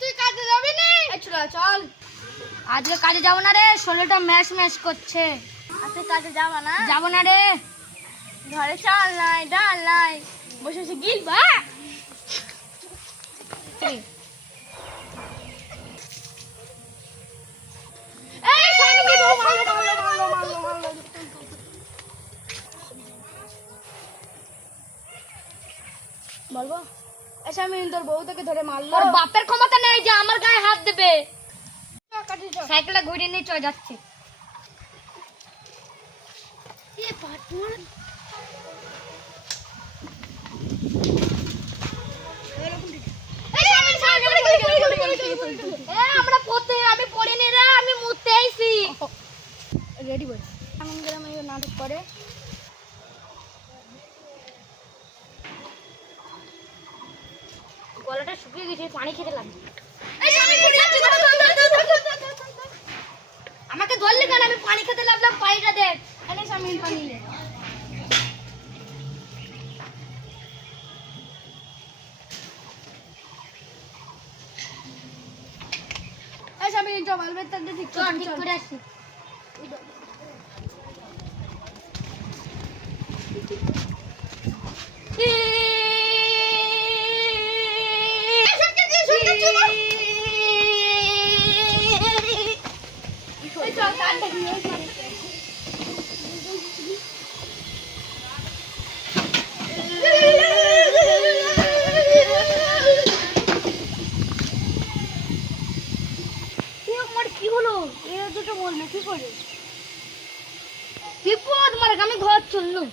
তুই কাজে যাবি না? চল আজকে কাজে যাবো না রে, শরীরটা ম্যাশ ম্যাশ করছে। আজকে কাজে যাবো না? যাবো না রে। ঘরে চাল নাই, ডাল নাই, বসে বসে গিলবা। বলবো এসে আমি তোর বউ থেকে ধরে মারলো। তোর বাপের ক্ষমতা নেই যে আমার গায়ে হাত দেবে। সাইকেলটা ঘুরিয়ে নিয়ে চলে যাচ্ছে। আমি পড়িনি রে, আমি মুততে আইছি। রেডি বল। এমন করে নাটক করে। গলাটা শুকিয়ে গেছে, পানি খেতে লাগছে। আমাকে ধরলি কেন? আমি পানি খেতে লাগলাম, পানিটা দে। এনে স্বামী পানি। এই স্বামী জল বালবের তাতে ঠিক করে আসি। কি হলো? এ দুটো বলবে কি করে? বিপদ, মার আমি ঘর চললুম।